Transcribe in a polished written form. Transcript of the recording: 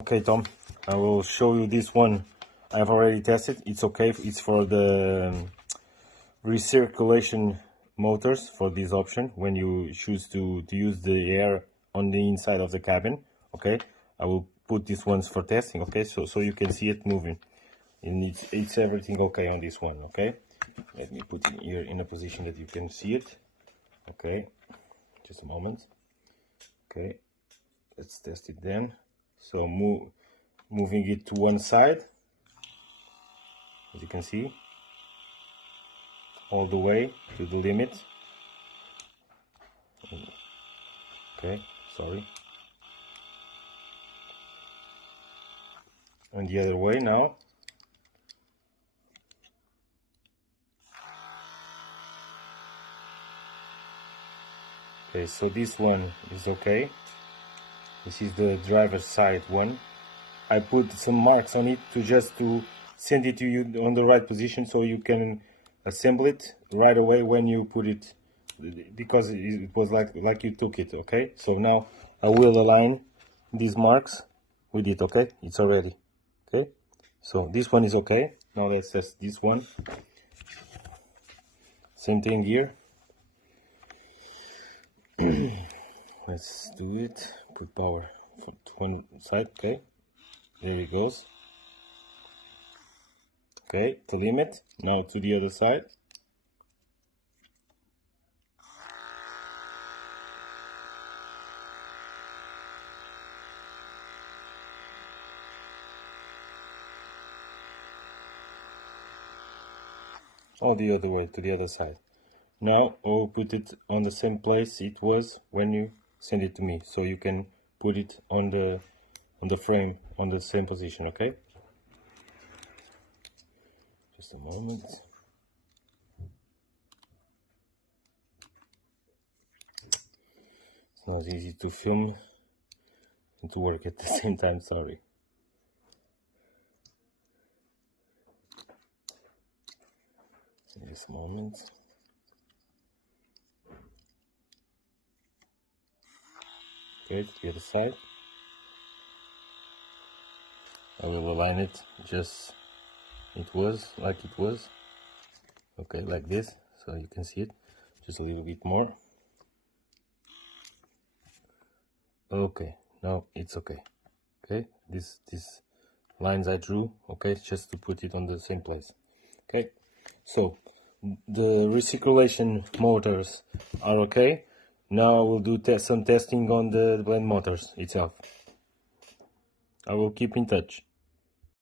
Okay, Tom, I will show you this one. I've already tested. It's okay. It's for the recirculation motors for this option when you choose to use the air on the inside of the cabin. Okay, I will put these ones for testing. Okay, so you can see it moving, and it's everything okay on this one. Okay, let me put it here in a position that you can see it. Okay, just a moment. Okay, let's test it then. So moving it to one side, as you can see, all the way to the limit. Okay, sorry. And the other way now. Okay, so this one is okay. This is the driver's side one. I put some marks on it to send it to you on the right position so you can assemble it right away when you put it, because it was like you took it. Okay, so now I will align these marks with it. Okay, it's already okay. So this one is okay. Now let's test this one. Same thing here. Let's do it. Put power to one side. Okay, there it goes. Okay, to limit. Now to the other side. Or the other way, to the other side. Now I'll put it on the same place it was when you send it to me, so you can put it on the frame on the same position. Okay, just a moment. It's not easy to film and to work at the same time, sorry. This moment. Okay, to the other side. I will align it just it was. Okay, like this, so you can see it just a little bit more. Okay, now it's okay. Okay, these lines I drew, okay, just to put it on the same place. Okay, so the recirculation motors are okay. Now we'll do some testing on the blend motors itself. I will keep in touch.